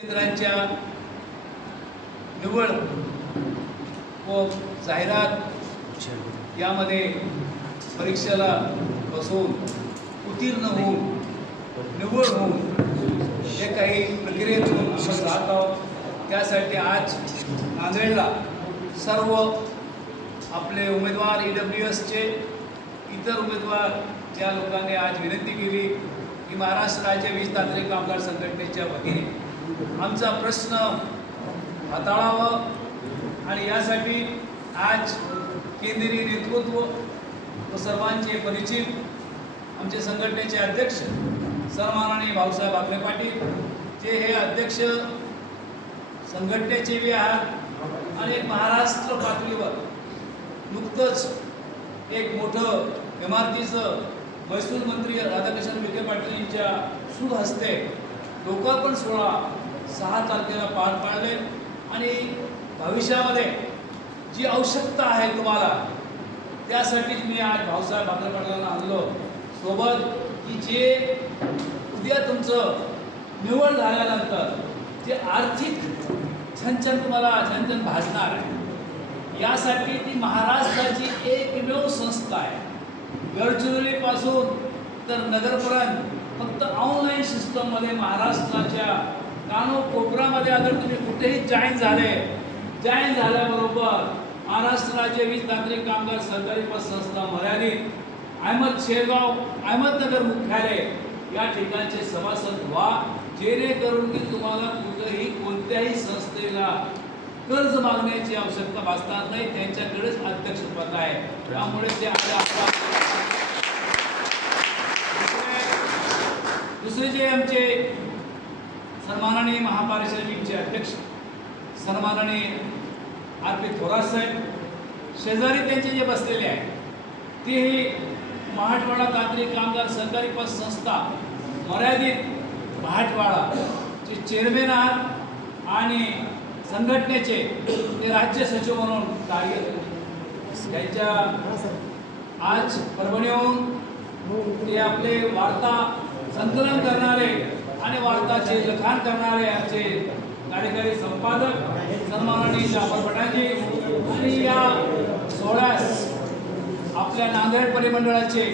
केंद्रांच्या निवड व जाहिरात यामध्ये परीक्षेला बसून उत्तीर्ण होऊन निवड होऊन जे काही प्रक्रियेतून आपण राहत आहोत त्यासाठी आज नांदेडला सर्व आपले उमेदवार EWSचे इतर उमेदवार ज्या लोकांनी आज विनंती केली की महाराष्ट्र राज्य वीज तांत्रिक कामगार संघटनेच्या वतीने आमचा प्रश्न हाताळावा आणि यासाठी आज केंद्रीय नेतृत्व व सर्वांचे परिचित आमचे संघटनेचे अध्यक्ष सन्माननीय भाऊसाहेब बागरे पाटील जे हे अध्यक्ष संघटनेचे बी आहात आणि एक महाराष्ट्र पातळीवर नुकतंच एक मोठं इमारतीचं महसूल मंत्री राधाकृष्ण विखे पाटील यांच्या शुभ हस्ते लोकार्पण सोहळा 6 तारखेला पार पाडले आणि भविष्यामध्ये जी आवश्यकता आहे तुम्हाला त्यासाठीच मी आज भाऊसाहेब बागरे पाटलांना आणलो सोबत की जे उद्या तुमचं निवड झाल्यानंतर जे आर्थिक छंछन तुम्हाला छंछन भासणार आहे यासाठी ती महाराष्ट्राची एकमेव संस्था आहे. गडचिरोलीपासून तर नगरपर्यंत फक्त ऑनलाईन सिस्टममध्ये महाराष्ट्राच्या कानोकोपऱ्यामध्ये अगर तुम्ही कुठेही जॉईन झाल्याबरोबर महाराष्ट्र राज्य वीज तांत्रिक कामगार सहकारी पतसंस्था मर्यादित अहमदनगर मुख्यालय या ठिकाणचे सभासद व्हा जेणेकरून की तुम्हाला कुठेही कोणत्याही संस्थेला कर्ज मागण्याची आवश्यकता भासणार नाही. त्यांच्याकडेच अध्यक्षपद आहे त्यामुळे ते दुसरे जे आमचे सन्माननीय महापारिषदेचे अध्यक्ष सन्माननीय RP थोरात साहेब शेजारी त्यांचे जे बसलेले आहेत ते महाटवाडा तांत्रिक कामगार सहकारी पतसंस्था मर्यादित महाटवाडा चे चेअरमॅन आहात आणि संघटनेचे ते राज्य सचिव म्हणून कार्यरत त्यांच्या आज परभणीहून ते आपले वार्ता संकलन करणारे आणि वार्ताचे लिखाण करणारे आमचे कार्यकारी संपादक सन्माननीय जाफर पठाणजी आणि या सोहळ्यास आपल्या नांदेड परिमंडळाचे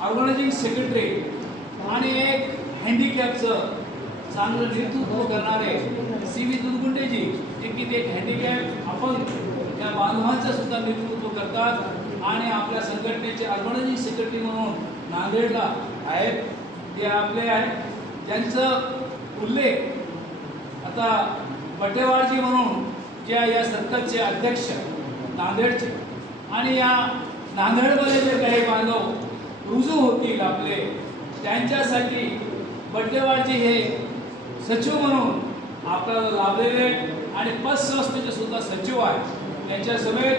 ऑर्गनायझिंग सेक्रेटरी आणि एक हँडिकॅपचं चांगलं नेतृत्व करणारे CV दुर्गुंडेजी जे की ते हँडिकॅप आपण त्या बांधवांचं सुद्धा नेतृत्व करतात आणि आपल्या संघटनेचे ऑर्गनायझिंग सेक्रेटरी म्हणून नांदेडला आहेत ते आपले आहेत ज्यांचं उल्लेख आता बटेवाडजी म्हणून ज्या या सर्कलचे अध्यक्ष नांदेडचे आणि या नांदेडमध्ये जे काही बांधव रुजू होतील आपले त्यांच्यासाठी बटेवाडजी हे सचिव म्हणून आपल्याला लाभलेले आणि पतसंस्थेचे सुद्धा सचिव आहेत. त्यांच्या समेत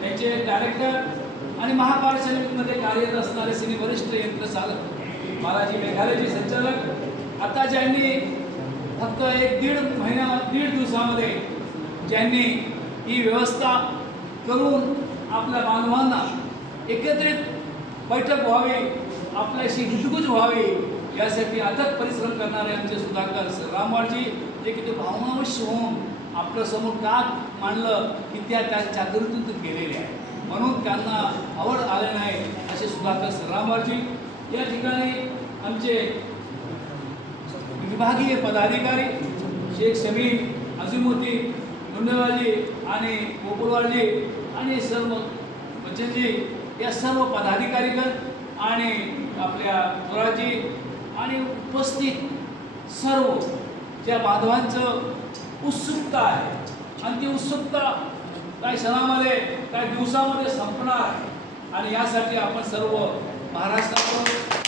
त्यांचे डायरेक्टर आणि महापारिषदेमध्ये कार्यरत असणारे श्री वरिष्ठ यंत्रचालक बालाजी मेघालयचे संचालक आता ज्यांनी फक्त 1-1.5 दिवसामध्ये ज्यांनी ही व्यवस्था करून आपल्या बांधवांना एकत्रित बैठक व्हावी आपल्याशी हितगुज व्हावी यासाठी अथक परिश्रम करणारे आमचे सुधाकर रामवाडजी जे की ते भावनावश्य होऊन आपल्यासमोर का मांडलं की त्या जागृतीतून केलेले आहे म्हणून त्यांना आवड आले नाही असे सुधाकर रामवाडजी या ठिकाणी आमचे विभागीय पदाधिकारी शेख शमीर अझीमुद्दीन धुंडेवालजी आणि गोकुळवालजी आणि सर्व बच्चनजी या सर्व पदाधिकारीगण आणि आपल्या थोराजी आणि उपस्थित सर्व ज्या बांधवांचं उत्सुकता आहे आणि ती उत्सुकता काही क्षणामध्ये काही दिवसामध्ये संपणार आहे आणि यासाठी आपण सर्व महाराष्ट्रातून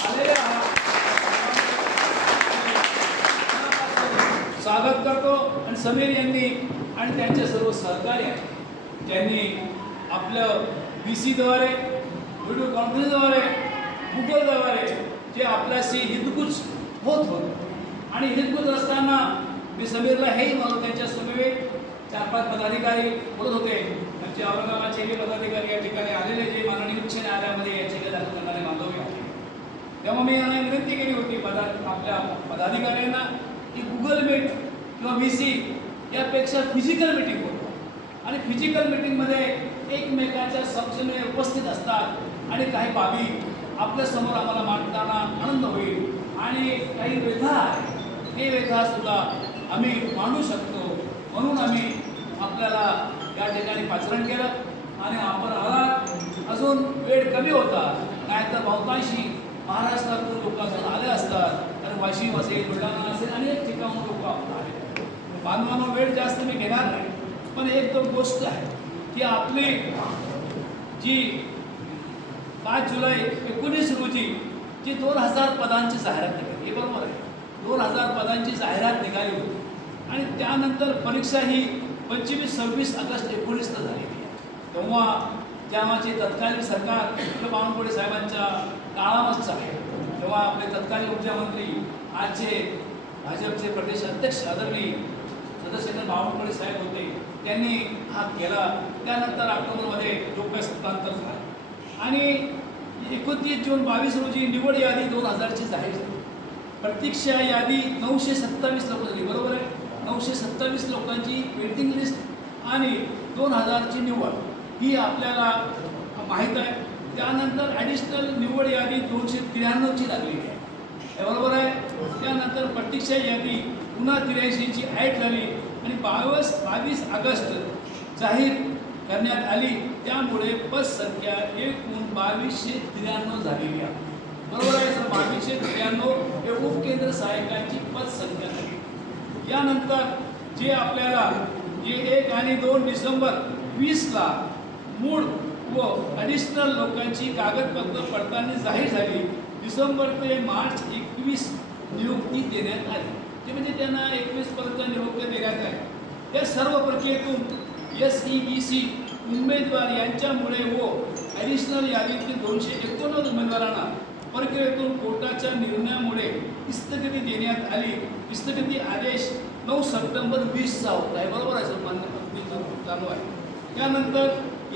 आलेले आहात स्वागत करतो. आणि समीर यांनी आणि त्यांचे सर्व सहकारी आहेत ज्यांनी आपलं VCद्वारे व्हिडिओ कॉन्फरन्सद्वारे गुगलद्वारे जे आपल्याशी हितगुज होत आणि हितगुज असताना मी समीरला हेही म्हणतो त्यांच्या समवेत 4-5 पदाधिकारी बोलत होते त्यांचे औरंगाबादचे हे पदाधिकारी या ठिकाणी आलेले जे माननीय उच्च न्यायालयामध्ये याचिका दाखल करणारे बांधव आहेत तेव्हा मी यांना विनंती केली होती आपल्या पदाधिकाऱ्यांना की Google Meet किंवा VC यापेक्षा फिजिकल मीटिंग होतो आणि फिजिकल मीटिंगमध्ये एकमेकांच्या समक्षमे उपस्थित असतात आणि काही बाबी आपल्यासमोर आम्हाला मांडताना आनंद होईल आणि काही व्यथा आहे ते व्यथासुद्धा आम्ही मांडू शकतो म्हणून आम्ही आपल्याला या ठिकाणी पाचारण केलं आणि आपण आलात अजून वेळ कमी होता नाहीतर बहुतांशी महाराष्ट्रातून लोक अजून आले असतात कारण वाशिम असेल बुलढाणा असेल अनेक ठिकाणून लोक आले बांधवांना वेळ जास्त मी घेणार नाही पण एक दोन गोष्ट आहे की आपली जी 5 जुलै 19 रोजी जी 2000 पदांची जाहिरात निघाली हे बरोबर आहे 2000 पदांची जाहिरात निघाली होती आणि त्यानंतर परीक्षा ही 25-26 ऑगस्ट 19 झालेली आहे तेव्हाची तत्कालीन सरकार डॉक्टर बावनकुळे साहेबांच्या काळामधचं आहे तेव्हा आपले तत्कालीन ऊर्जामंत्री आजचे भाजपचे प्रदेश अध्यक्ष आदरणीय चंद्रशेखर बावनकुळे साहेब होते त्यांनी हा केला त्यानंतर ऑक्टोबरमध्ये डोक्यात सत्तांतर झालं आणि 29 जून 22 रोजी निवड यादी 2000ची जाहीर झाली प्रतीक्षा यादी 927 लोक झाली बरोबर आहे 927 लोकांची वेटिंग लिस्ट आणि 2000ची निवड ही आपल्याला माहीत आहे त्यानंतर ॲडिशनल निवड यादी 293ची लागलेली आहे हे बरोबर आहे त्यानंतर प्रतीक्षा यादी पुन्हा 83ची ॲड झाली आणि 22 ऑगस्ट जाहीर करण्यात आली त्यामुळे पद संख्या एकूण 2293 झालेली आहे बरोबर आहे सर 2293 हे उपकेंद्र सहाय्यकांची पद संख्या झाली यानंतर जे आपल्याला जे 1 आणि 2 डिसेंबर 20ला मूळ व ॲडिशनल लोकांची कागदपत्र पडताळणी जाहीर झाली डिसेंबर ते मार्च 21 नियुक्ती देण्यात आली ते म्हणजे त्यांना 21 पर्यंत नियुक्त्या देण्यात आल्या त्या सर्व प्रक्रियेतून SEBC उमेदवार यांच्यामुळे व ॲडिशनल यादीतील 289 उमेदवारांना प्रक्रियेतून कोर्टाच्या निर्णयामुळे स्थगिती देण्यात आली स्थगिती आदेश 9 सप्टेंबर 20चा होता आहे बरोबर आहे सर मान्य चालू आहे त्यानंतर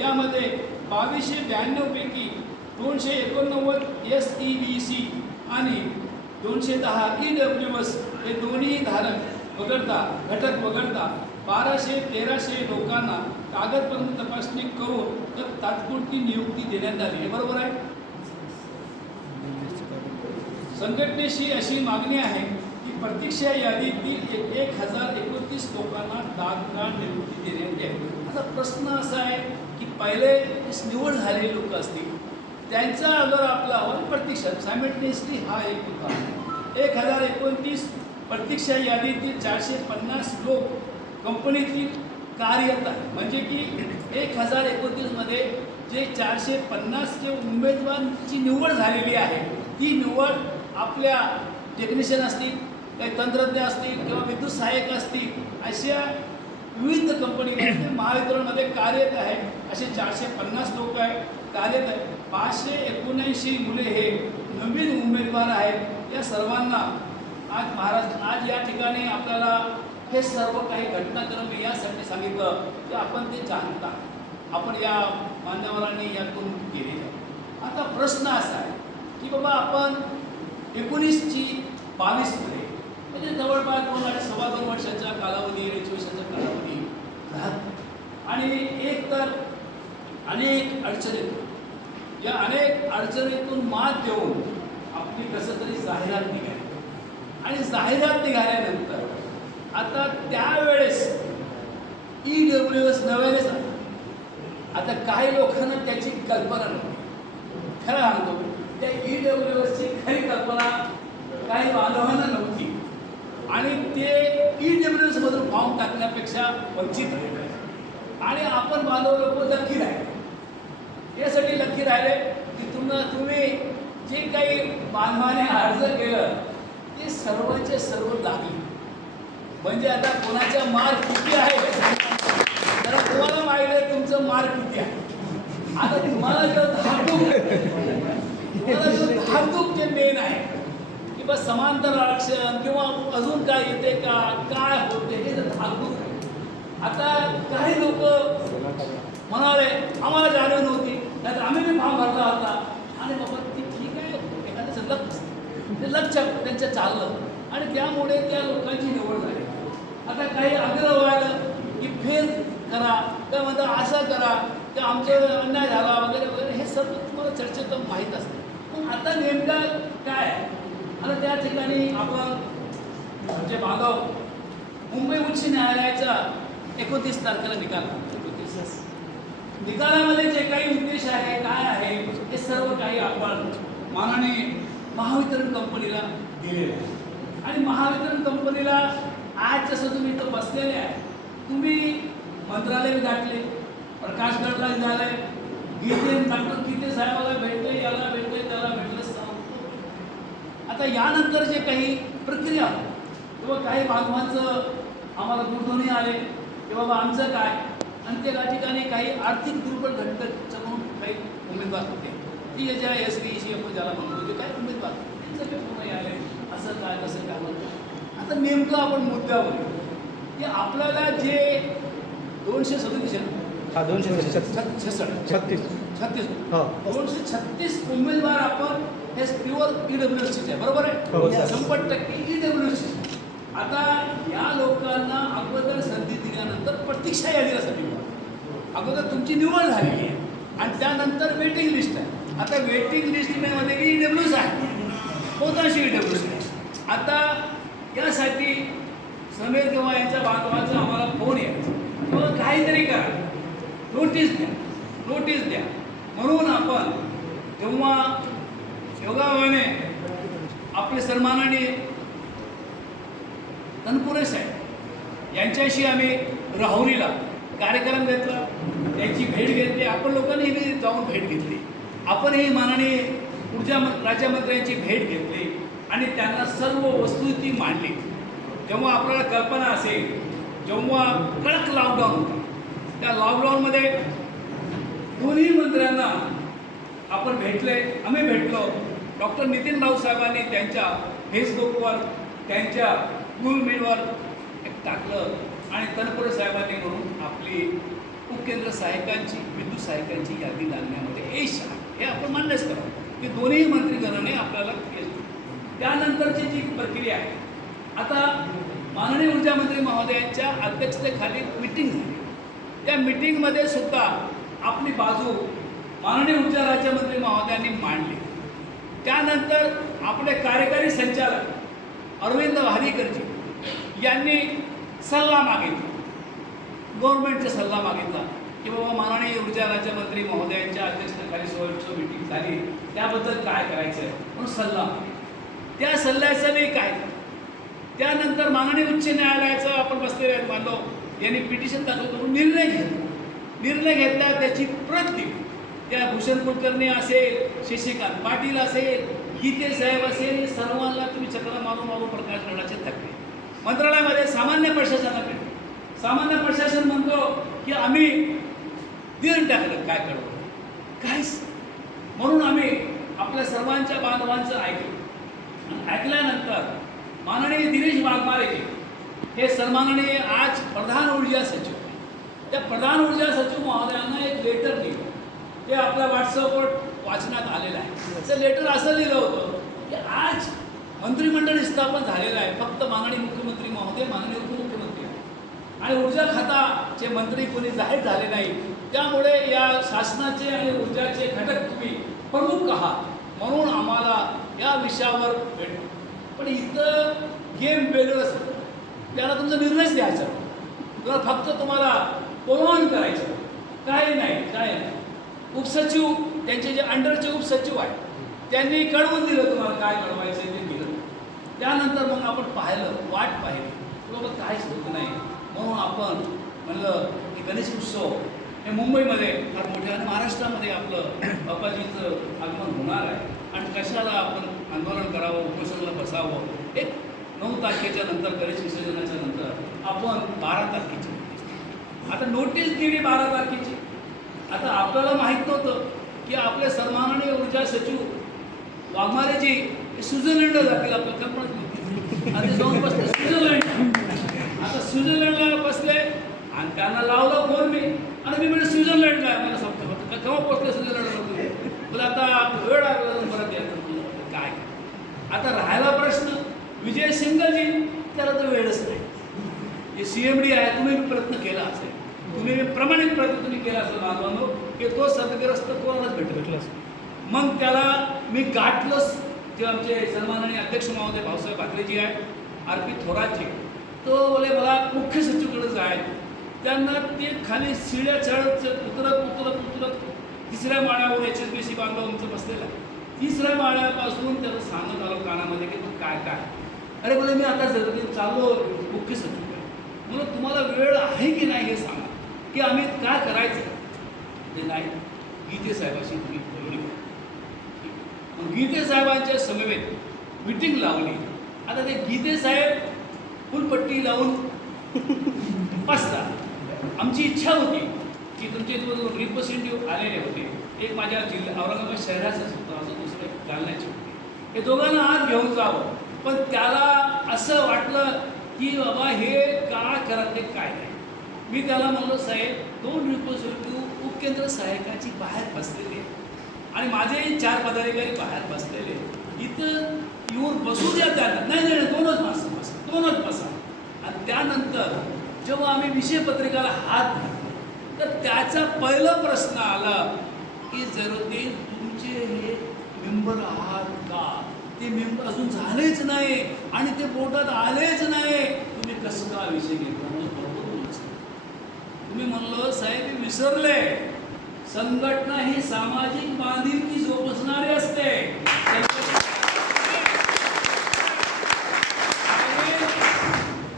यामध्ये 2292 पैकी 289 SEBC आणि 210 EWS हे दोन्ही घटक वगळता 1200-1300 लोकांना कागदपत्र तपासणी करून तात्पुरती नियुक्ती देण्यात आली हे बरोबर आहे संघटनेशी अशी मागणी आहे की प्रतीक्षा यादीतील 1029 लोकांना तात्काळ नियुक्ती देण्यात यावी आता प्रश्न असा आहे की पहिले निवड झालेले लोक असतील त्यांचा अगर आपला प्रतीक्षा सायमल्टेनियसली हा एक होता 1029 प्रतीक्षा यादीतील 450 लोक कंपनीतील कार्यरत आहे म्हणजे की 1029 मध्ये जे 450 जे उमेदवारांची निवड झालेली आहे ती निवड आपल्या टेक्निशियन असतील काही तंत्रज्ञ असतील किंवा विद्युत सहाय्यक असतील अशा विविध कंपनी महावितरणमध्ये कार्यरत आहे असे 450 लोक आहेत कार्यरत आहे 579 मुले हे नवीन उमेदवार आहेत या सर्वांना आज या ठिकाणी आपल्याला हे सर्व काही घटनाक्रम मी यासाठी सांगितलं की आपण ते जाणता आपण या मान्यवरांनी यातून केलेलं आहे आता प्रश्न असा आहे की बाबा आपण 19ची 22मध्ये म्हणजे जवळपास 2-2.25 वर्षाचा कालावधी 1 वर्षाचा कालावधी राहत आणि एक तर अनेक अडचणी या अनेक अडचणीतून मात देऊन आपली कसं तरी जाहिरात निघाली आणि जाहिरात निघाल्यानंतर आता त्यावेळेस EWS नव्यानेच आता काही लोकांना त्याची कल्पना नव्हती खरं सांगतो त्या EWSची खरी कल्पना काही बांधवांना नव्हती आणि ते EWS मधून फॉर्म टाकण्यापेक्षा वंचित राहिले आणि आपण बांधव लोक लक्की राहिले यासाठी लक्की राहिले की तुम्ही जे काही बांधवाने अर्ज केलं ते सर्वचे सर्व लागले म्हणजे आता कोणाचा मार्क किती आहे तर तुम्हाला माहिती आहे तुमचं मार्क किती आहे आता तुम्हाला जर धाकधूक जे मेन आहे की बस समांतर आरक्षण किंवा अजून काय येते का काय होते हे जर धाकधूक आहे आता काही लोक म्हणाले आम्हाला जाणीव नव्हती नाहीतर आम्ही बी फॉर्म भरला होता आणि बाबा ती ठीक आहे एखाद्याचं लक्ष ते लक्ष त्यांचं चाललं आणि त्यामुळे त्या लोकांची निवड झाली आता म्हणतात असं करा ते आमचं अन्याय झाला वगैरे वगैरे हे सर्व तुम्हाला चर्चेत माहीत असतं. पण आता नेमका काय आहे? आता त्या ठिकाणी आपण म्हणजे मागव मुंबई उच्च न्यायालयाचा 29 तारखेला निकाल निकालामध्ये जे काही उद्देश आहे काय आहे हे सर्व काही आपण माननीय महावितरण कंपनीला दिलेलं आहे. आणि महावितरण कंपनीला आज जसं तुम्ही इथं बसलेले आहे, तुम्ही मंत्रालय गाठले, प्रकाश गडला झालंय, गीते डॉक्टर गीते साहेबाला भेटले, याला भेटले, त्याला भेटले. आता यानंतर जे काही प्रक्रिया किंवा काही बांधवांचं आम्हाला दूरध्वनी आले की बाबा आमचं काय, आणि त्या ठिकाणी काही आर्थिक दुर्बल घटक म्हणून काही उमेदवार होते, ती ज्या SBC आपण ज्याला म्हणतो होते काही उमेदवार त्यांचं काही पूर्ण आले असं काय कसं काय म्हणतो. आता नेमकं आपण मुद्द्यावर की आपल्याला जे 237 236 उमेदवार आपण हे प्युअर EWSचे बरोबर आहे, 100% EWSचे. आता या लोकांना अगोदर संधी दिल्यानंतर प्रतीक्षा यादीला संधी मिळाली. अगोदर तुमची निवड झालेली आहे आणि त्यानंतर वेटिंग लिस्ट आहे. आता वेटिंग लिस्टमध्ये EWS आहे, बहुतांशी EWS आहे. आता यासाठी समीर किंवा यांच्या बांधवांचा आम्हाला फोन यायचा किंवा काहीतरी करा, नोटीस द्या. म्हणून आपण जेव्हा योगायोगाने आपले सन्माननीय तनपुरे साहेब यांच्याशी आम्ही राहुरीला कार्यक्रम घेतला, त्यांची भेट घेतली. आपण लोकांनी बी जाऊन भेट घेतली. आपणही माननीय ऊर्जा राज्यमंत्र्यांची भेट घेतली आणि त्यांना सर्व वस्तुस्थिती मांडली. जेव्हा आपल्याला कल्पना असेल, जेव्हा कडक लॉकडाऊन होता, त्या लॉकडाऊनमध्ये दोन्ही मंत्र्यांना आपण भेटले, आम्ही भेटलो. डॉक्टर नितीन राऊत साहेबांनी त्यांच्या फेसबुकवर त्यांच्या गुगल एक टाकलं आणि तनपुरे साहेबांनी म्हणून आपली उपकेंद्र सहायकांची विद्युत सहायकांची यादी घालण्यामध्ये यश आहे, हे आपण मान्यच करावं की दोन्ही मंत्रीगणाने आपल्याला केलं. त्यानंतरची जी प्रक्रिया आहे, आता माननीय ऊर्जामंत्री महोदयांच्या अध्यक्षतेखाली मिटिंग झाली. त्या मिटिंगमध्ये सुद्धा आपली बाजू माननीय ऊर्जा राज्यमंत्री महोदयांनी मांडली. त्यानंतर आपले कार्यकारी संचालक अरविंद हरिकरजी यांनी सल्ला मागितला, गव्हर्नमेंटचा सल्ला मागितला की बाबा माननीय ऊर्जा राज्यमंत्री महोदयांच्या अध्यक्षतेखाली सोयीची मिटिंग झाली, त्याबद्दल काय करायचं आहे म्हणून सल्ला. त्या सल्ल्याचं नाही काय. त्यानंतर माननीय उच्च न्यायालयाचं आपण बसलेले आहेत मानलो, यांनी पिटिशन दाखल करून निर्णय घेतला, त्याची प्रत दिली. त्या भूषण कुलकर्णी असेल, शशिकांत पाटील असेल, गीते साहेब असेल, सर्वांना तुम्ही चक्र मारून प्रकाश गडाचे थकले. मंत्रालयामध्ये सामान्य प्रशासनाकडे सामान्य प्रशासन म्हणतो की आम्ही देऊन टाकलं, काय कळवलं काहीच. म्हणून आम्ही आपल्या सर्वांच्या बांधवांचं ऐकलं. ऐकल्यानंतर माननीय दिनेश वाघमारेजी हे सन्माननीय आज प्रधान ऊर्जा सचिव, त्या प्रधान ऊर्जा सचिव महोदयांना एक लेटर लिहिलं, ते आपल्या व्हॉट्सअपवर वाचण्यात आलेलं आहे. ते लेटर असं लिहिलं होतं की आज मंत्रिमंडळ स्थापन झालेलं आहे, फक्त माननीय मुख्यमंत्री महोदय, माननीय उपमुख्यमंत्री आणि ऊर्जा खात्याचे मंत्री कोणी जाहीर झाले नाही. त्यामुळे या शासनाचे आणि ऊर्जाचे घटक तुम्ही प्रमुख आहात, म्हणून आम्हाला या विषयावर भेटू. पण इथं गेम वेगळंच होतं. त्याला तुमचा निर्णयच द्यायचा, तुम्हाला पोलवण करायचं, काय नाही. उपसचिव त्यांचे जे अंडरचे उपसचिव आहेत त्यांनी कळवून दिलं तुम्हाला काय कळवायचं ते दिलं. त्यानंतर मग आपण वाट पाहिली, बाबा काहीच होत नाही. म्हणून आपण म्हणलं की गणेश उत्सव हे मुंबईमध्ये फार मोठ्या आणि महाराष्ट्रामध्ये आपलं बाप्पाजीचं आगमन होणार आहे आणि कशाला आपण आंदोलन करावं, उपोषणाला बसावं. एक 9 तारखेच्या नंतर गणेश विसर्जनाच्या नंतर आपण 12 तारखेची आता नोटीस दिली 12 तारखेची. आता आपल्याला माहीत नव्हतं की आपले सन्माननीय ऊर्जा सचिव वाघमारेजी स्वित्झर्लंडला जातील, आपल्या कल्पनाच नव्हती. आणि जाऊन बसले स्वित्झर्लंड. आता स्वित्झर्लंडला बसले आणि त्यांना लावलं फोन मी, आणि मी म्हणजे स्वित्झर्लंडला आहे, मला सांगतो केव्हा पोचले स्वित्झर्लंडला तुम्ही, मला आता वेळ लागला परत यायचं. काय आता राहायला प्रश्न, विजय सिंगलजी त्याला तर वेळच नाही. हे CMD आहे, तुम्ही प्रयत्न केला असेल तुम्ही प्रामाणिकपणे तुम्ही केला असं बांधवांनो की तो सर्वग्रस्त कोणालाच भेटला. मग त्याला मी गाठलंच. जे आमचे सन्माननीय अध्यक्ष महोदय भाऊसाहेब भाकरेजी आहे, आर.पी. थोरातजी, तो बोले मला मुख्य सचिवकडे जाय. त्यांना ते खाली शिड्या चढत उतरत तिसऱ्या माळ्यावर HSBC बांधव उंच बसलेला, तिसऱ्या माळ्यापासून त्याला सांगत आलो कानामध्ये की तू काय काय. अरे बोले मी आता चाललो मुख्य सचिव. म्हणून तुम्हाला वेळ आहे की नाही हे सांगा, की आम्ही काय करायचं. ते नाही, गीते साहेबाशी तुम्ही बोलली. मग गीते साहेबांच्या समवेत मीटिंग लावली. आता ते गीते साहेब फुलपट्टी लावून बसतात. आमची इच्छा होती की तुमचे इथून रिप्रेझेंटेटिव्ह आलेले होते. एक माझ्या औरंगाबाद शहराचंच होतं, असं दुसरं जालन्याचे होते. हे दोघांना आत घेऊन जावं, पण त्याला असं वाटलं की बाबा हे काय करत ते काय नाही. मी त्याला म्हणलो साहेब 2 रिप्रेझेंटेटिव्ह उपकेंद्र सहायकाची बाहेर बसलेले आणि माझेही 4 पदाधिकारी बाहेर बसलेले, इथं येऊन बसू द्या त्यांना. नाही नाही 2च माणसं बसा, 2च बसा. आणि त्यानंतर जेव्हा आम्ही विषय पत्रिकाला हात घातला तर त्याचा पहिला प्रश्न आला की जर ते तुमचे हे मेंबर आहात का. ते मेंबर अजून झालेच नाही आणि ते बोटात आलेच नाही, तुम्ही कसं का विषय घेतला. बरोबर बोलत. तुम्ही म्हणलो साहेब विसरले, संघटना ही सामाजिक बांधिलकी जोपासणारी असते.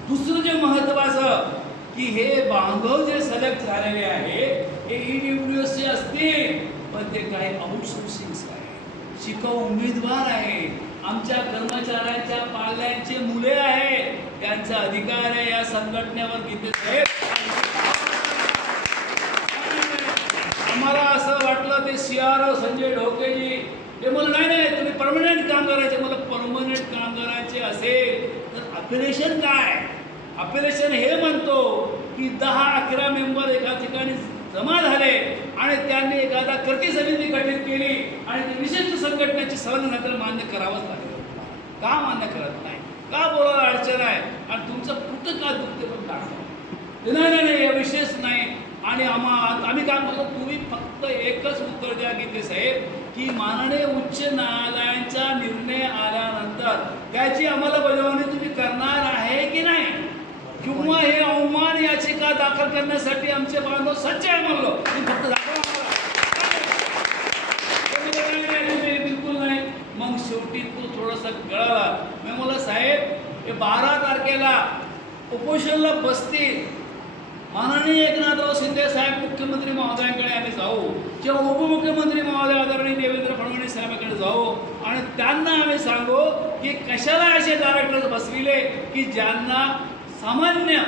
दुसरं जे महत्वाचं की हे बांधव जे सिलेक्ट झालेले आहे हे EWSचे असतील, पण ते काही आउटसोर्सिंग आहे, शिकाऊ उमेदवार आहे, आमच्या कर्मचाऱ्यांच्या पाल्यांचे मुले आहेत, त्यांचा अधिकार आहे या संघटनेवर. गीते साहेब आम्हाला असं वाटलं ते CRO संजय ढोकेजी ते मला नाही तुम्ही परमनंट कामगाराचे. मला परमनंट कामगारांचे असेल तर अपिलेशन काय. अपिलेशन हे म्हणतो की 10-11 मेंबर एका ठिकाणी जमा झाले आणि त्यांनी एखादा कृती समिती गठीत केली आणि ती विशिष्ट संघटनेची संघटना मान्य करावंच लागेल. का मान्य करत नाही, का बोलायला अडचण आहे आणि तुमचं कुठं का दुखते पण दाखवा. नाही हे विशेष नाही. आणि आम्ही काय म्हणतो, तुम्ही फक्त एकच उत्तर द्या गीते साहेब की माननीय उच्च न्यायालयाचा निर्णय आल्यानंतर त्याची अंमलबजावणी तुम्ही करणार आहे की नाही, किंवा हे अवमान याचिका दाखल करण्यासाठी आमचे बांधव सज्ज आहे. म्हणलो फक्त बिलकुल नाही. मग शेवटी तो थोडासा गळाला. मी म्हणलं साहेब हे 12 तारखेला उपोषणला बसतील, माननीय एकनाथराव शिंदे साहेब मुख्यमंत्री महोदयांकडे आम्ही जाऊ किंवा उपमुख्यमंत्री महोदय आदरणीय देवेंद्र फडणवीस साहेबांकडे जाऊ आणि त्यांना आम्ही सांगू की कशाला असे डायरेक्टर बसविले की ज्यांना सामान्य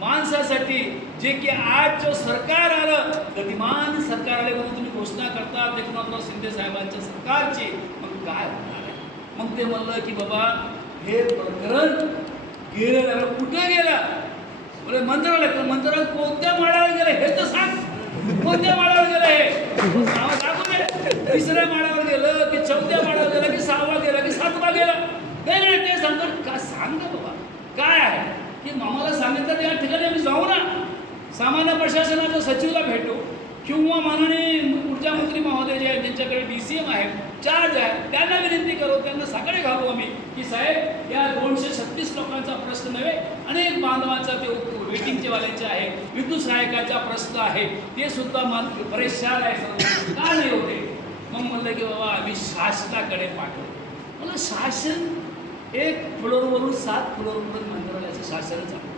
माणसासाठी जे की आज जो सरकार आलं गतिमान सरकार आले म्हणून तुम्ही घोषणा करतात एकनाथराव शिंदे साहेबांच्या सरकारची, मग काय होणार आहे. मग ते म्हणलं की बाबा हे प्रकरण गेलेलं कुठे गेलं. मंत्रालयात कोणत्या माळ्यावर गेले हे तर सांग. कोणत्या माळ्यावर गेलं हे सांगू दे. 3ऱ्या माळ्यावर गेलं की 4थ्या माळ्यावर गेलं की 6वा गेला की 7वा गेला. नाही ते सांगतात का. सांग ना बाबा काय आहे की आम्हाला सांगितलं या ठिकाणी आम्ही जाऊ ना, सामान्य प्रशासनाच्या सचिवला भेटू किंवा माननीय ऊर्जा मंत्री महोदय जे आहेत ज्यांच्याकडे DCM आहे, चार्ज आहे, त्यांना विनंती करू, त्यांना सकाळी घालू आम्ही की साहेब या 236 लोकांचा प्रश्न नव्हे, अनेक बांधवांचा ते वेटिंगचे वाल्यांचे आहे, विद्युत सहायकाचा प्रश्न आहे, ते सुद्धा परेशान आहे, का नाही होते. मग म्हणलं की बाबा आम्ही शासनाकडे पाठवतो. मला शासन 1 फ्लोअरवरून 7 फ्लोअरपर्यंत मंत्रालयाचं शासनच आहे.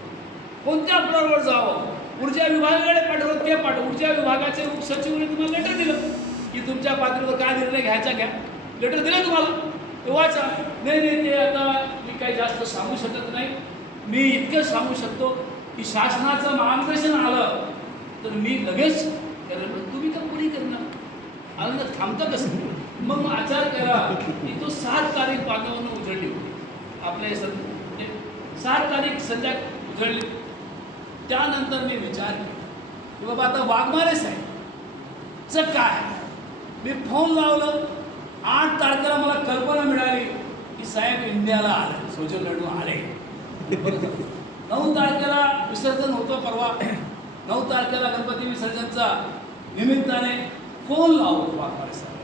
कोणत्या फ्लोअरवर जावं, ऊर्जा विभागाकडे पाठवलं ते पाठव. ऊर्जा विभागाचे उपसचिवने तुम्हाला लेटर दिलं की तुमच्या पातळीवर काय निर्णय घ्यायचा घ्या. लेटर दिलं तुम्हाला ते वाचा. नाही ते आता मी काही जास्त सांगू शकत नाही. मी इतकं सांगू शकतो की शासनाचं मार्गदर्शन आलं तर मी लगेच करेन. तुम्ही का पुढे करणार आलं तर थांबता कसं. मग आचार केला की तो 7 तारीख बांधवांना उजळली होती आपल्या 7 तारीख संध्या उजळली. त्यानंतर मी विचार केला की बाबा आता वाघमारे साहेबचं काय. मी फोन लावलं. 8 तारखेला मला कल्पना मिळाली की साहेब इंडियाला आले, स्वित्झर्लंडहून आले. 9 तारखेला विसर्जन होतं परवा. 9 तारखेला गणपती विसर्जनचा निमित्ताने फोन लावतो वाघमारे साहेब.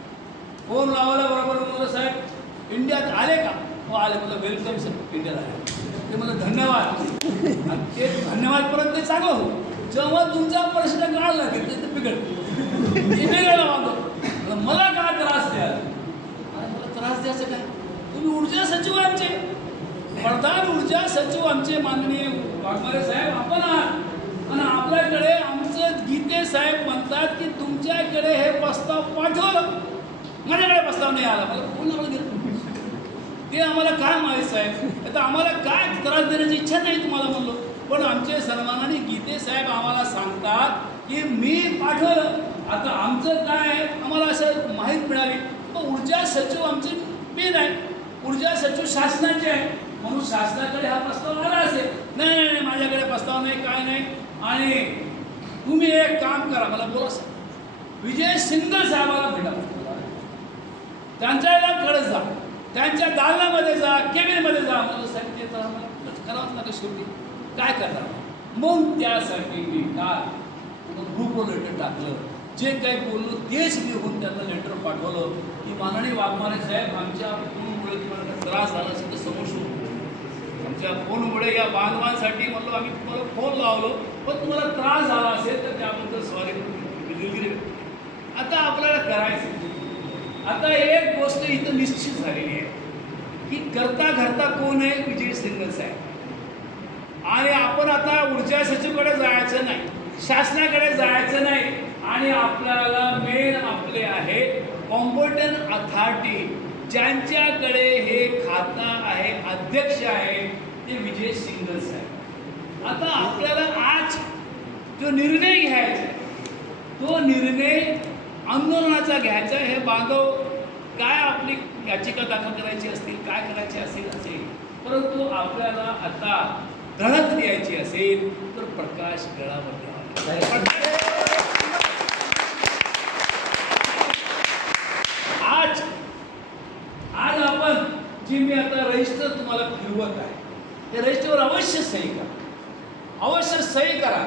फोन लावायला बरोबर म्हणलं साहेब इंडियात आले का? हो आले. मला वेलकम सर इंडियाला आले. ते मला धन्यवाद. आणि ते धन्यवादपर्यंत ते चांगलं हो. जेव्हा तुमचा प्रश्न काढला की ते बिघडलं बिघडायला मागतो. मला काय त्रास द्याल? मला त्रास द्यायचं काय? तुम्ही ऊर्जा सचिव आमचे, प्रधान ऊर्जा सचिव आमचे माननीय वाघमारे साहेब आपण आहात. आणि आपल्याकडे आमचं गीते साहेब म्हणतात की तुमच्याकडे हे प्रस्ताव पाठवलं. माझ्याकडे प्रस्ताव नाही आला. मला फोन लावलं गेलं ते आम्हाला काय माहीत साहेब. आता आम्हाला काय त्रास देण्याची इच्छा नाही तुम्हाला म्हणलो. पण आमचे सन्मानाने गीते साहेब आम्हाला सांगतात की मी पाठवलं. आता आमचं काय आहे आम्हाला असं माहीत मिळाली. मग ऊर्जा सचिव आमचे मी नाही, ऊर्जा सचिव शासनाचे आहे म्हणून शासनाकडे हा प्रस्ताव आला असेल. नाही नाही नाही माझ्याकडे प्रस्ताव नाही काय नाही. आणि तुम्ही एक काम करा मला बोला साहेब विजय सिंगल साहेबाला भेटा. त्यांच्या कडे जा, त्यांच्या दालनामध्ये जा, केबिनमध्ये जा. मला साहेब ते करावंच लागेल शेवटी काय करणार. मग त्यासाठी मी काल ग्रुपवर लेटर टाकलं. जे काही बोललो तेच लिहून त्यांना लेटर पाठवलं की माननीय वाघमारे साहेब आमच्या फोनमुळे तुम्हाला त्रास झाला असेल तर समोर आमच्या फोनमुळे या बांधवांसाठी म्हणलो आम्ही तुम्हाला फोन लावलो पण तुम्हाला त्रास झाला असेल तर त्याबद्दल सॉरी दिलगिरी. आता आपल्याला करायचं. आता एक गोष्ट इथं निश्चित झालेली आहे की करता घरता कोण आहे? विजय सिंगल साहेब. आणि आपण आता ऊर्जा सचिवकडे जायचं नाही, शासनाकडे जायचं नाही. आणि आपल्याला मेन आपले आहे कॉम्पिटंट अथॉरिटी ज्यांच्याकडे हे खाता आहे, अध्यक्ष आहे ते विजय सिंगल साहेब. आता आपल्याला आज जो निर्णय घ्यायचा तो निर्णय आंदोलनाचा घ्यायचा. हे बांधव काय आपली याचिका दाखल करायची असतील काय करायची असेल परंतु आपल्याला आता धडक द्यायची असेल तर प्रकाश गळावर द्यावा. आज आपण जी मी आता रजिस्टर तुम्हाला फिरवत आहे त्या रजिस्टरवर अवश्य सही करा, अवश्य सही करा.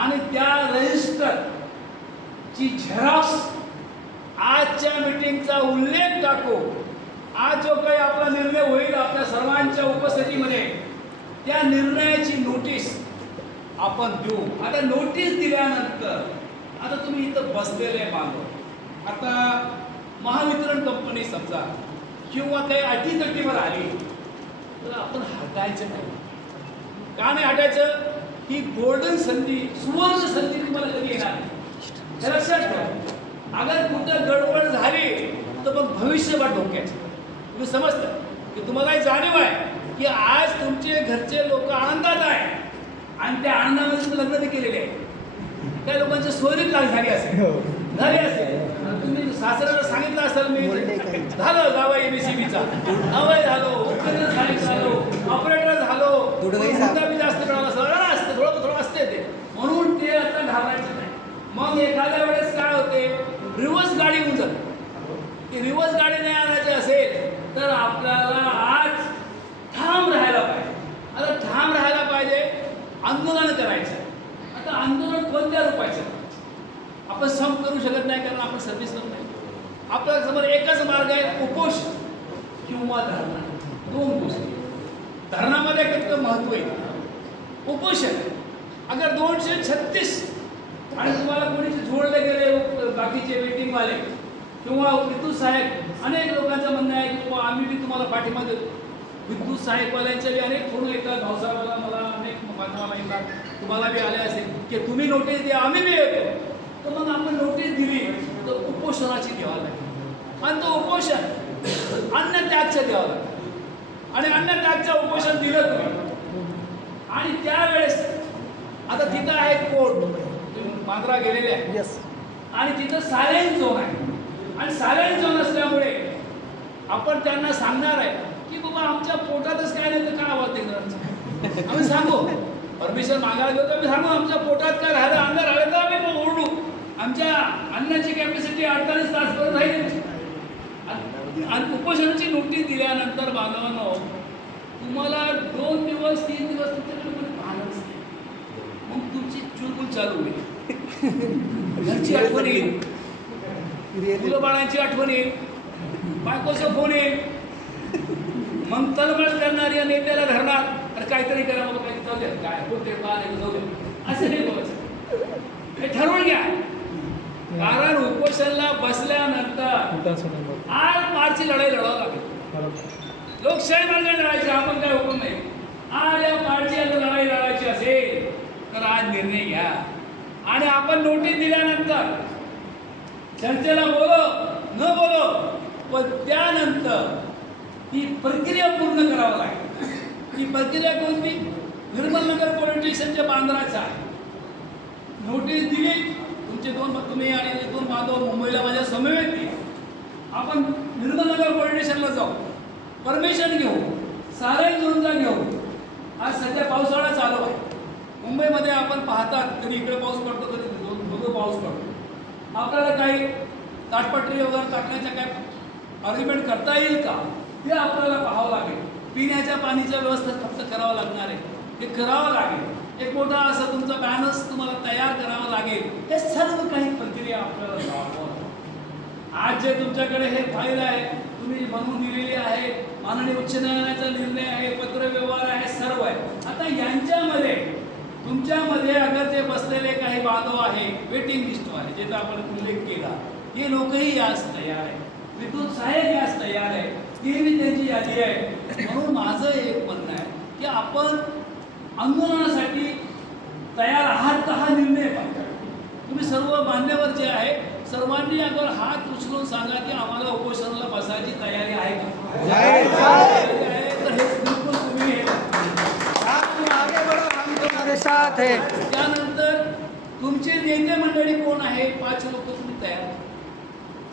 आणि त्या रजिस्टरची झेरॉक्स आजच्या मीटिंगचा उल्लेख टाकू. आज जो काही आपला निर्णय होईल आपल्या सर्वांच्या उपस्थितीमध्ये त्या निर्णयाची नोटीस आपण देऊ. आता नोटीस दिल्यानंतर आता तुम्ही इथं बसलेले बांधव, आता महावितरण कंपनी समजा किंवा काही अटीतटीवर आली तर आपण हटायचं नाही. का नाही हटायचं? ही गोल्डन संधी, सुवर्ण संधी तुम्हाला कधी येणार नाही. हे लक्षात ठेवा. अगर कुठं गडबड झाली तर मग भविष्यवाट धोक्याचं. तुम्ही समजता की तुम्हाला जाणीव आहे की आज तुमचे घरचे लोक आनंदात आहे आणि त्या आनंदामध्ये तुम्ही लग्न बी केलेले आहे. त्या लोकांची सोयरीक झाली असेल, झाली असेल. तुम्ही सासऱ्याला सांगितलं असेल मी झालं जावं एबीसीबीचा नवय झालो, उपकेंद्र स्थानिक झालो, ऑपरेटर झालो, हुंडा बी जास्त मिळाला सगळं असतं, थोडं असते ते. म्हणून ते आता घालायचं नाही. मग एखाद्या वेळेस काय होते रिवर्स गाडी होऊन जाते. की रिवर्स गाडी नाही आणायची असेल तर आपल्याला आज ठाम राहायला पाहिजे. आता ठाम राहायला पाहिजे, आंदोलन करायचं. आता आंदोलन कोणत्या रूपाचं? आपण सम करू शकत नाही कारण आपण सर्व्हिस करत नाही. आपल्या समोर एकच मार्ग आहे, उपोषण किंवा धरणा. दोन गोष्टी. धरणामध्ये कितकं महत्व आहे, उपोषण. अगर 236 आणि तुम्हाला कोणी जोडले गेले बाकीचे वेटिंगवाले किंवा विद्युत सहाय्यक अनेक लोकांचं म्हणणं आहे की आम्ही बी तुम्हाला पाठिंबा देतो. विद्युत सहाय्यकवाल्यांचे बी अनेक फोन येतात, भाऊसाहेबाला मला अनेक बांधवाला येतात, तुम्हाला बी आले असेल की तुम्ही नोटीस द्या आम्ही बी येतो. तर मग आपण नोटीस दिली तर उपोषणाची द्यावं लागेल. आणि तो उपोषण अन्नत्यागचं द्यावं लागेल. आणि अन्नत्यागचं उपोषण दिलं तुम्ही आणि त्यावेळेस आता तिथं आहे कोर्ट, मांजरा गेलेले आहे आणि तिथं सायलेंट झोन आहे. आणि सायलेंट झोन असल्यामुळे आपण त्यांना सांगणार आहे की बाबा आमच्या पोटातच काय नाही तर काय आवाज देणार. आम्ही सांगू परमिशन मागायला गेलो तर आम्ही सांगू आमच्या पोटात काय राहिलं अंधार राहिलं तर आम्ही ओरडू. आमच्या अन्नाची कॅपॅसिटी 48 तास पर्यंत राहील. आणि उपोषणाची नोटीस दिल्यानंतर बांधवांनो तुम्हाला 2 दिवस 3 दिवस तुमच्याकडे कोणी पाहणंच नाही. मग तुमची चुलबुल चालू होईल. घरची आठवण येईल, मुलं बाळांची आठवण येईल, बायकोचा फोन येईल, मग तळमळ करणार या नेत्याला धरणार आणि काहीतरी करा, मग काही जाऊ द्या, काय कोणते पाहणे जाऊ द्या, असं नाही बोलायचं. हे ठरवून घ्या. कारण उपोषणला बसल्यानंतर आज मार्चची लढाई लढावं लागेल. लोकशाही मार्गाने लढायची, आपण काय हुकूम नाही. आज या मार्चची लढाई लढायची असेल तर आज निर्णय घ्या. आणि आपण नोटीस दिल्यानंतर चर्चेला बोलो न बोलो, पण त्यानंतर ती प्रक्रिया पूर्ण करावं लागेल. ती प्रक्रिया कोणती? निर्मलनगर पोलीस स्टेशनच्या बांद्राचा आहे. नोटीस दिली, तुम्ही आणि 2 बांधव मुंबईला माझ्या समवेत येईल. आपण निर्मलनगर पोलीस स्टेशनला जाऊ, परमिशन घेऊ, साराई नोंदचा घेऊ. आज सध्या पावसाळा चालू आहे. मुंबईमध्ये आपण पाहतात कधी इकडे पाऊस पडतो, कधी दोघं पाऊस पडतो. आपल्याला काही ताटपत्री वगैरे टाकण्याच्या काय अरेंजमेंट करता येईल का ते आपल्याला पाहावं लागेल. पिण्याच्या पाण्याच्या व्यवस्था फक्त करावं लागणार आहे, ते करावं लागेल. एक मोठा असं तुमचा बॅनर्स तुम्हाला तयार करावा लागेल. हे सर्व काही प्रक्रिया आपल्याला राबवावं लागेल. आज जे तुमच्याकडे हे फाईल आहे, तुम्ही बनवून दिलेली आहे, माननीय उच्च न्यायालयाचा निर्णय आहे, पत्रव्यवहार आहे, सर्व आहे. आता यांच्यामध्ये तुमच्यामध्ये अगर जे बसलेले काही बांधव आहे, वेटिंग लिस्टवाले, जे आपण उल्लेख केला, हे लोकही यास तयार आहे, विद्युत साहेब यास तयार आहे, ती मी त्यांची यादी आहे. म्हणून माझं एक म्हणणं आहे की आपण आंदोलनासाठी तयार आहात का, हा निर्णय पाहिजे. तुम्ही सर्व मान्यवर जे आहे सर्वांनी अगर हात उचलून सांगा की आम्हाला उपोषणाला बसायची तयारी आहे का? तर हे बिलकुल तुम्ही त्यानंतर तुमचे नेते मंडळी कोण आहे, 5 लोक तुम्ही तयार,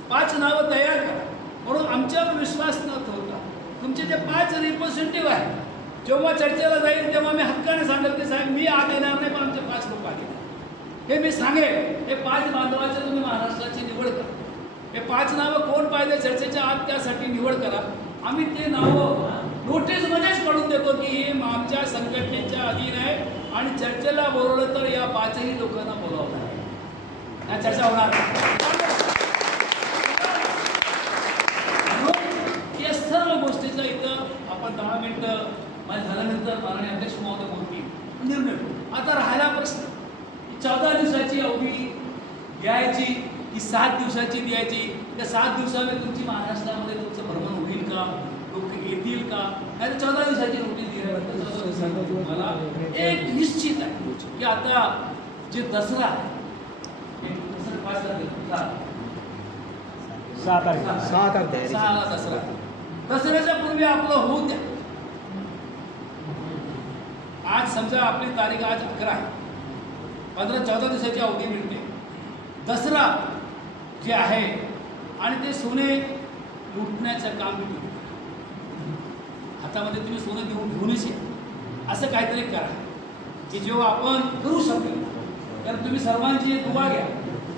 5 नावं तयार करा. म्हणून आमच्यावर विश्वास न ठेवता तुमचे जे 5 रिप्रेझेंटेटिव्ह आहेत, जेव्हा चर्चेला जाईल तेव्हा मी हक्काने सांगेल की साहेब मी आत येणार नाही, पण आमचे 5 लोक आले हे मी सांगेल. हे 5 बांधवाचे तुम्ही महाराष्ट्राची निवड करा. हे 5 नावं कोण पाहिजे चर्चेच्या आत, त्यासाठी निवड करा. आम्ही ते नावं नोटीसमध्येच काढून देतो की हे आमच्या संघटनेच्या अधीन आहे आणि चर्चेला बोलवलं तर या 5ही लोकांना बोलावं लागेल, या चर्चा होणार. या सर्व गोष्टीचा इथं आपण 10 मिनिटं झाल्यानंतर माननीय अध्यक्ष महोदय बोलतील, निर्णय करू. आता राहिला प्रश्न, 14 दिवसाची अवधी द्यायची की 7 दिवसाची द्यायची? त्या 7 दिवसामध्ये तुमची महाराष्ट्रामध्ये तुमचं भ्रमण होईल का, लोक येतील का? नाही तर 14 दिवसाची नोटीस दिल्यानंतर 14 दिवसांमध्ये मला एक निश्चित आहे की आता जे दसरा आहे, 5 तारखेला 6 दसरा, दसऱ्याच्या पूर्वी आपलं होऊ द्या. आज समजा आपली तारीख आज 11 आहे, 15-14 दिवसाची अवधी मिळते. दसरा जे आहे आणि ते सोने लुटण्याचं काम तुम्ही हातामध्ये तुम्ही सोनं घेऊनच या, असं काहीतरी करा की जेव्हा आपण करू शकेल. कारण तुम्ही सर्वांची दुवा घ्या.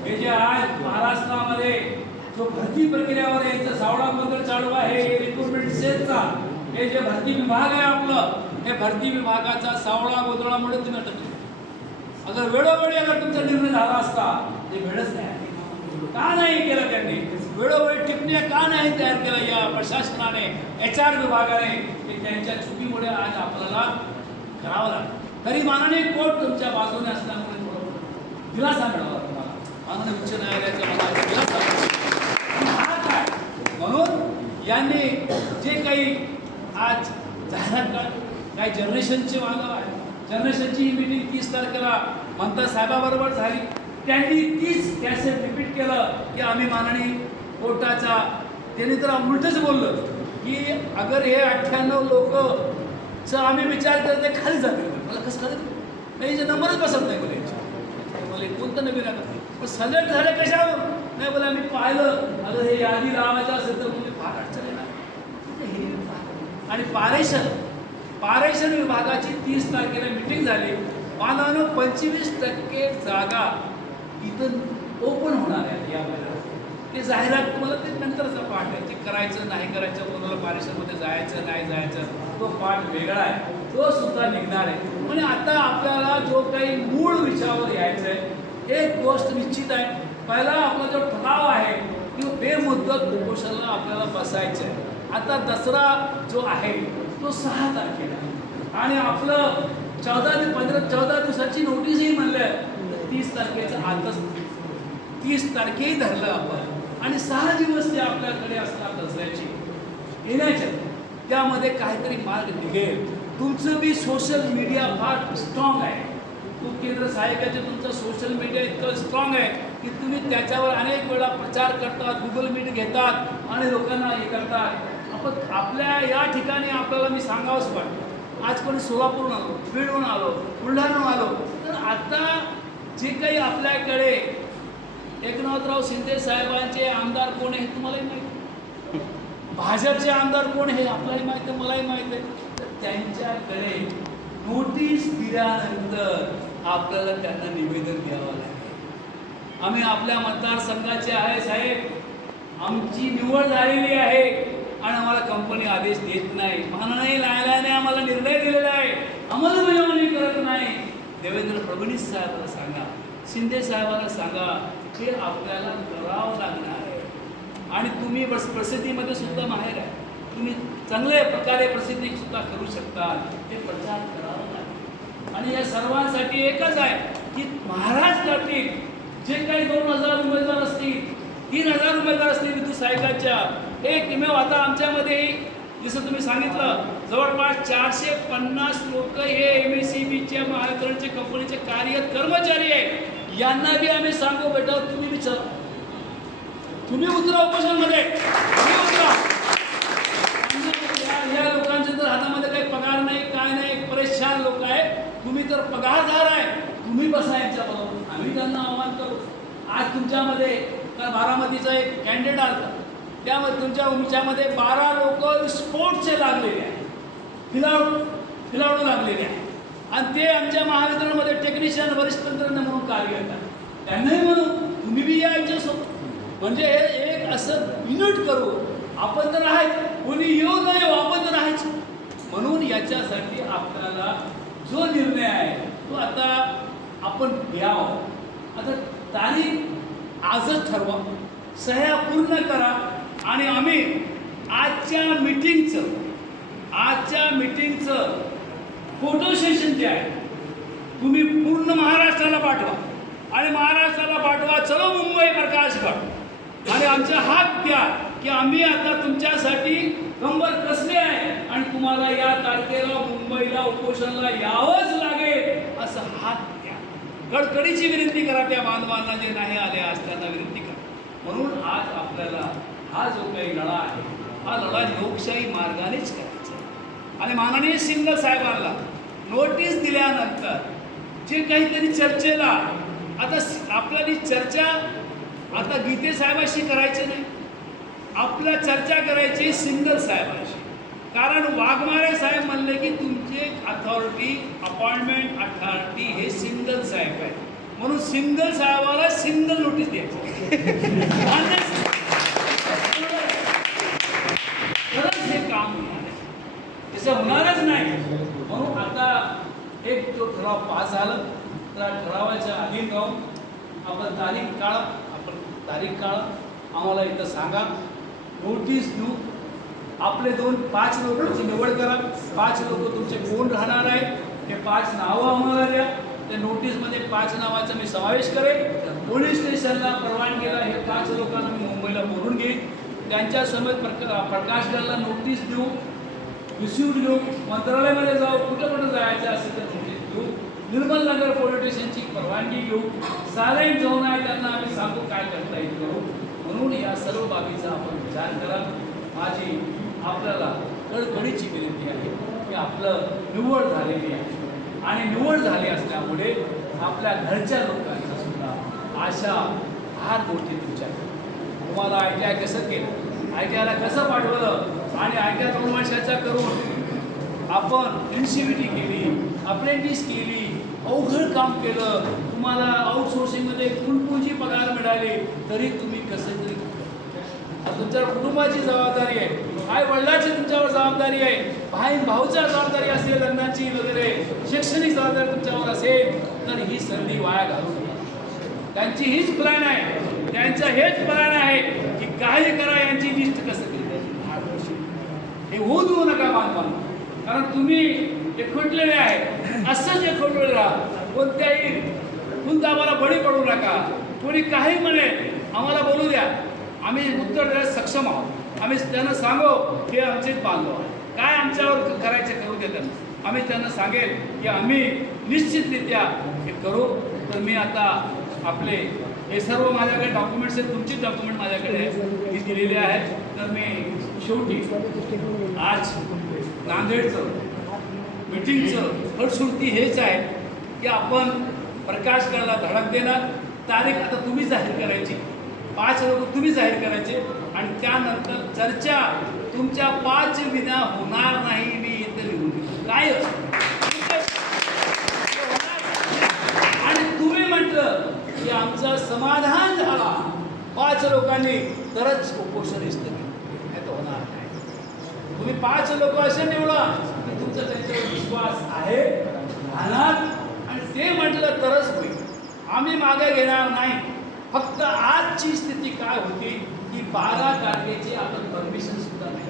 हे जे आज महाराष्ट्रामध्ये जो भरती प्रक्रियावर यायचं सावळा बदल चालू आहे, रिक्रुटमेंट सेलचा हे जे भरती विभाग आहे आपलं, हे भरती विभागाचा सावळा गोंधळामुळे तुम्ही अटकले. अगर वेळोवेळी अगर तुमचा निर्णय झाला असता, ते वेळच नाही का नाही केलं त्यांनी, वेळोवेळी टिप्पण्या का नाही तयार केल्या या प्रशासनाने, HR विभागाने, की त्यांच्या चुकीमुळे आज आपल्याला करावं लागतं. तरी माननीय कोर्ट तुमच्या बाजूने असल्यामुळे थोडं दिलासा मिळाला तुम्हाला, माननीय उच्च न्यायालयाचा मला दिलासा मिळाला. म्हणून यांनी जे काही आज जाहिरात काढ, काही जनरेशनचे मागं आहे, जनरेशनची ही मीटिंग 30 तारखेला मंत्री साहेबाबरोबर झाली. त्यांनी 30 कॅसेट रिपीट केलं की आम्ही माननीय कोर्टाचा, त्यांनी तर उलटच बोललं की अगर हे 98 लोकचा आम्ही विचार केला ते खाली जातील. मला कसं खाली नाही, याचे नंबरच बसत नाही बोले, बोले कोणतं नवीन आता पण सलट झाले कशावर नाही बोला. मी पाहिलं अगं हे यादी लावायचं असेल तर म्हणजे फार अडचण येणार. आणि पारेषण विभागाची 30 तारखेला मिटिंग झाली. मानानं 25% जागा इथं ओपन होणार आहे या महिन्यात. ते जाहिरात तुम्हाला ते नंतरचा पाठ आहे, ते करायचं नाही करायचं, कोणाला पारेषणमध्ये जायचं नाही जायचं तो पाठ वेगळा आहे. तो सुद्धा निघणार आहे. म्हणजे आता आपल्याला जो काही मूळ विषयावर यायचं आहे, एक गोष्ट निश्चित आहे, पहिला आपला जो ठराव आहे की बेमुदत उपोषणाला आपल्याला बसायचं आहे. आता दसरा जो आहे तो 6 तारखेला आहे आणि आपलं 14 दिवसाची नोटीसही म्हणलं 30 तारखेचं आताच 30 तारखेही धरलं आपण आणि 6 दिवस ते आपल्याकडे असणार दसऱ्याची येण्याच्या, त्यामध्ये काहीतरी मार्ग निघेल. तुमचं बी सोशल मीडिया फार स्ट्रॉंग आहे. तो केंद्र सहाय्यकाचे तुमचं सोशल मीडिया इतकं स्ट्रॉंग आहे की तुम्ही त्याच्यावर अनेक वेळा प्रचार करतात, गुगल मीट घेतात आणि लोकांना हे करतात. आपण आपल्या या ठिकाणी आपल्याला मी सांगावंच वाटतं, आज कोणी सोलापूरहून आलो, बीडहून आलो, बुलढाण्याहून आलो, तर आता जे काही आपल्याकडे एकनाथराव शिंदे साहेबांचे आमदार कोण आहे तुम्हालाही माहिती, भाजपचे आमदार कोण हे आपल्यालाही माहिती आहे, मलाही माहिती आहे. तर त्यांच्याकडे नोटीस दिल्यानंतर आपल्याला त्यांना निवेदन द्यावं लागेल. आम्ही आपल्या मतदारसंघाचे आहे साहेब, आमची निवड झालेली आहे आणि आम्हाला कंपनी आदेश देत नाही, माननीय न्यायालयाने आम्हाला निर्णय दिलेला आहे, अंमलबजावणी करत नाही. देवेंद्र फडणवीस साहेबांना सांगा, शिंदे साहेबांना सांगा, हे आपल्याला करावं लागणार आहे. आणि तुम्ही प्रसिद्धीमध्ये सुद्धा माहेर आहे, तुम्ही चांगल्या प्रकारे प्रसिद्धी सुद्धा करू शकता, ते प्रचार करावं लागेल. आणि या सर्वांसाठी एकच आहे की महाराष्ट्रातील जे काही 2000 उमेदवार असतील, 3000 उमेदवार असतील विद्युत सहायकाच्या, एकमेव आता आमच्यामध्ये जसं तुम्ही सांगितलं जवळपास 450 लोक हे MSEBच्या महावितरणचे कंपनीचे कार्यरत कर्मचारी आहेत. यांना बी आम्ही सांगू, बेटा तुम्ही विचार, तुम्ही उतरा उपोषणामध्ये, तुम्ही उतरा. या लोकांच्या तर हातामध्ये काही पगार नाही, काय नाही, परेशान लोक आहेत. तुम्ही तर पगारदार आहे, तुम्ही बसा यांच्याबरोबर, आम्ही त्यांना आव्हान करू. आज तुमच्यामध्ये बारामतीचा एक कॅन्डिडेट आला, त्यामध्ये तुमच्यामध्ये 12 लोक स्पोर्ट्सचे लागलेले आहेत, खिलाडू लागलेले आहेत आणि ते आमच्या महावितरणमध्ये टेक्निशियन वरिष्ठ तंत्रज्ञ म्हणून कार्यरत आहेत. त्यांनाही म्हणू तुम्ही बी या यांच्यासोबत, म्हणजे एक असं युनिट करू. आपण तर आहेच, कोणी येऊ न येऊ आपण तर आहेच. म्हणून याच्यासाठी आपल्याला जो निर्णय आहे तो आता आपण घ्यावा. आता तारीख आजच ठरवा, सह्या पूर्ण करा आणि आम्ही आजच्या मीटिंगचं फोटो सेशन जे आहे तुम्ही पूर्ण महाराष्ट्राला पाठवा आणि महाराष्ट्राला पाठवा, चलो मुंबई प्रकाशगड आणि आमचा हात द्या की आम्ही आता तुमच्यासाठी कंबर कसले आहे आणि तुम्हाला या तारखेला मुंबईला उपोषणाला यावंच लागेल असं हात द्या. कडकडीची विनंती करा त्या बांधवांना जे नाही आले आज त्यांना विनंती करा. म्हणून आज आपल्याला हा जो काही लढा आहे हा लढा लोकशाही मार्गानेच करायचा आहे. आणि माननीय सिंगल साहेबांना नोटीस दिल्यानंतर जे काहीतरी चर्चेला आता आपल्याला चर्चा आता गीते साहेबाशी करायची नाही, आपल्या चर्चा करायची सिंगल साहेबांशी. कारण वाघमारे साहेब म्हणले की तुमचे अथॉरिटी अपॉइंटमेंट अथॉरिटी हे सिंगल साहेब आहे, म्हणून सिंगल साहेबाला सिंगल नोटीस द्यायची. खरंच हे काम होणार आहे, तसं होणारच नाही. म्हणून आता एक जो ठराव पास झाला त्या ठरावाच्या आधी जाऊन आपण तारीख काढा, आम्हाला इथं सांगा, नोटीस देऊ. आपले 5 लोकांची निवड करा. 5 लोक तुमचे कोण राहणार आहेत ते 5 नावं आम्हाला द्या. त्या नोटीसमध्ये 5 नावाचा मी समावेश करेन. पोलीस स्टेशनला परवानगीला हे 5 लोकांना मी मुंबईला बोलून घेईन. त्यांच्यासमोर प्रकाशगडला नोटीस देऊ, रिसिव्ह घेऊ, मंत्रालयामध्ये जाऊ, कुठं जायचं असेल तर नोटीस देऊ, निर्मल नगर पोलीस स्टेशनची परवानगी घेऊ, साधारण जाऊन आहे त्यांना आम्ही सांगू काय करता येईल करू. म्हणून या सर्व बाबीचा आपण विचार करा. माझी आपल्याला कडकडीची विनंती आहे की आपलं निवड झालेली आहे आणि निवड झाली असल्यामुळे आपल्या घरच्या लोकांना सुद्धा आशा फार मोठी तुमच्या. तुम्हाला ITI कसं केलं, ITIला कसं पाठवलं आणि ITI 2 वर्षाचा करून आपण NCVT केली, अप्रेंटिस केली, अवघड काम केलं, तुम्हाला आउटसोर्सिंगमध्ये फुलपूंजी पगार मिळाले, तरी तुम्ही कसं तरी तुमच्या कुटुंबाची जबाबदारी आहे. आई वडिलांची तुमच्यावर जबाबदारी आहे, बहीण भाऊच्या जबाबदारी असेल, लग्नाची वगैरे शैक्षणिक जबाबदारी तुमच्यावर असेल, तर ही संधी वाया घालू नका. त्यांची हीच प्लॅन आहे, त्यांचं हेच प्लॅन आहे की काय करा यांची लिस्ट कसं केली हे होऊ देऊ नका बांधकाम. कारण तुम्ही एकवटलेले आहे, असंच एकवटलेले राहा. कोणत्याही कुंदाबाला बळी पडू नका. कोणी काही म्हणे आम्हाला बोलू द्या, आम्ही उत्तर द्यायला सक्षम आहोत. आम्ही त्यांना सांगू की आमचे बांधव काय आमच्यावर करायचे करू दे त्यांना. आम्ही त्यांना सांगेल की आम्ही निश्चितरित्या हे करू. तर मी आता आपले हे सर्व माझ्याकडे डॉक्युमेंट्स आहेत, तुमचे डॉक्युमेंट माझ्याकडे हे दिलेले आहेत. तर मी शेवटी आज नांदेडचं मीटिंगचं फलश्रुती हेच आहे की आपण प्रकाश करायला धडक देणार. तारीख आता तुम्ही जाहीर करायची, 5 लोक तुम्ही जाहीर करायचे आणि त्यानंतर चर्चा तुमच्या 5 विना होणार नाही. मी इथे लिहून देतो काय आणि तुम्ही म्हटलं की आमचं समाधान झाला 5 लोकांनी तरच उपोषण स्थगित नाही तर होणार नाही. तुम्ही 5 लोक असे निवडा की तुमचा त्यांच्यावर विश्वास आहे राहणार आणि ते म्हटलं तरच होईल. आम्ही मागे घेणार नाही. फक्त आजची स्थिती काय होती की 12 तारखेची आपण परमिशन सुद्धा नाही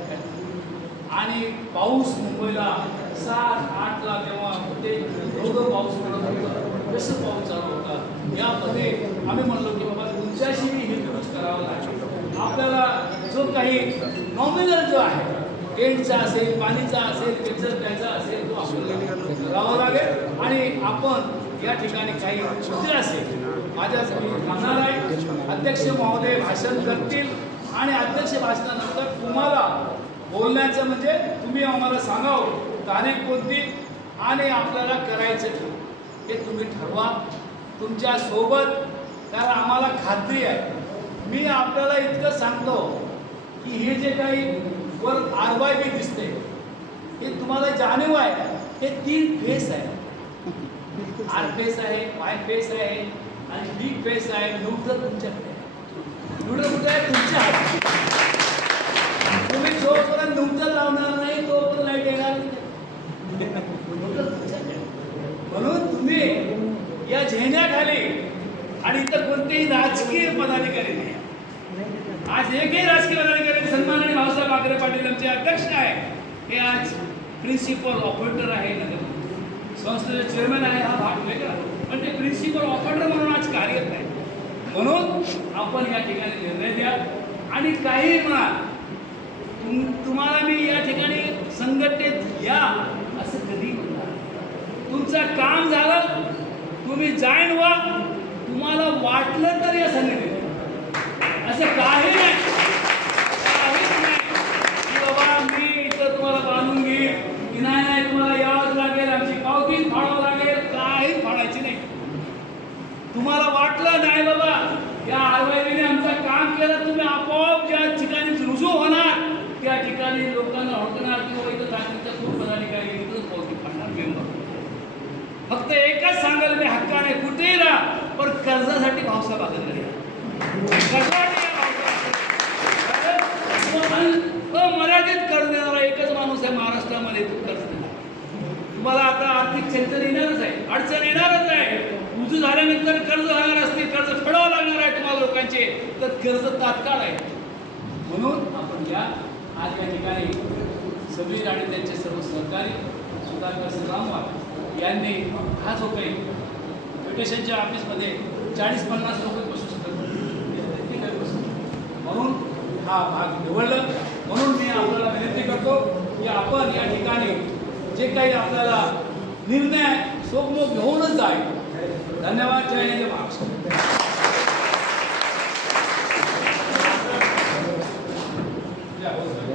आणि पाऊस मुंबईला 7-8ला तेव्हा होते एवढं पाऊस पडत होतं, कसं पाऊस चालू होता. यामध्ये आम्ही म्हणलो की बाबा तुमच्याशी हे यूज करावं लागेल. आपल्याला जो काही नॉमिनल जो आहे टेंटचा असेल, पाणीचा असेल, पेट्रोल प्यायचा असेल, तो आपल्याला करावा लागेल. आणि आपण या ठिकाणी काही सूचना असेल माझ्या थांबणार आहे. अध्यक्ष महोदय भाषण करतील आणि अध्यक्ष भाषणानंतर तुम्हाला बोलण्याचं म्हणजे तुम्ही आम्हाला सांगावं तारीख कोणती आणि आपल्याला करायचं ते तुम्ही ठरवा तुमच्या सोबत. कारण आम्हाला खात्री आहे, मी आपल्याला इतकं सांगतो की हे जे काही वर RYB दिसते हे तुम्हाला जाणीव आहे. हे 3 फेस आहे. R फेस आहे, Y फेस आहे आणि D फेस आहे. न्यूट्रल तुमच्याकडे आहे. न्यूट्रल कुठे आहे? तुमच्या हातात. तुम्ही जोपर्यंत न्यूट्रल लावणार नाही तोपर्यंत लाईट येणार नाही. म्हणून तुम्ही या झेंड्याखाली आणि इतर कोणतेही राजकीय पदाधिकारी नाही. आज एकही राजकीय पदाधिकारी सन्माननीय भाऊसाहेब आग्रे पाटील आमचे अध्यक्ष आहे, हे आज प्रिन्सिपल ऑपरेटर आहे, नगर संस्थेचे चेअरमॅन आहे. हा भाग वेगळा, पण ते प्रिन्सिपल ऑपरेटर म्हणून आज कार्यरत आहे. म्हणून आपण या ठिकाणी निर्णय द्या आणि काही म्हणा. तुम्हाला मी या ठिकाणी संघटनेत या असं कधी म्हणणार. तुमचं काम झालं, तुम्ही जॉईन व्हा. तुम्हाला वाटलं तर या संघटनेत असं काही नाही, काहीच नाही की बाबा मी इथं तुम्हाला बांधून घेईन की नाही तुम्हाला यावंच लागेल, आमची पावती फाडावं लागेल. काही फाडायची नाही. तुम्हाला वाटलं नाही बाबा या RYBने आमचं काम केलं, तुम्ही आपोआप ज्या ठिकाणी रुजू होणार त्या ठिकाणी लोकांना हटणार की बाबा इथं ताकदीचा खूप पदाधिकारी इथं पावती फाडणार मेंबर. फक्त एकच सांगाल मी हक्काने कुठेही राहा, पण कर्जासाठी भाऊसाहेब आग्रे मर्यादित कर्ज देणारा एकच माणूस आहे महाराष्ट्रामध्ये. कर्ज देणार तुम्हाला आता आर्थिक चंचल येणारच आहे, अडचण येणारच आहे. रुजू झाल्यानंतर कर्ज राहणार असतील, कर्ज फेडावं लागणार आहे तुम्हाला लोकांचे, तर कर्ज तात्काळ आहे. म्हणून आपण या आज या ठिकाणी समीर आणि त्यांचे सर्व सहकारी सुधाकर श्रीरामवार यांनी हा जो काही पिटिशनच्या ऑफिसमध्ये 40-50 लोक बसू शकत म्हणून हा भाग निवडला. म्हणून मी आपल्याला विनंती करतो की आपण या ठिकाणी जे काही आपल्याला निर्णय सोपमोग घेऊनच जाईल. धन्यवाद. जय हिंद महाराष्ट्र.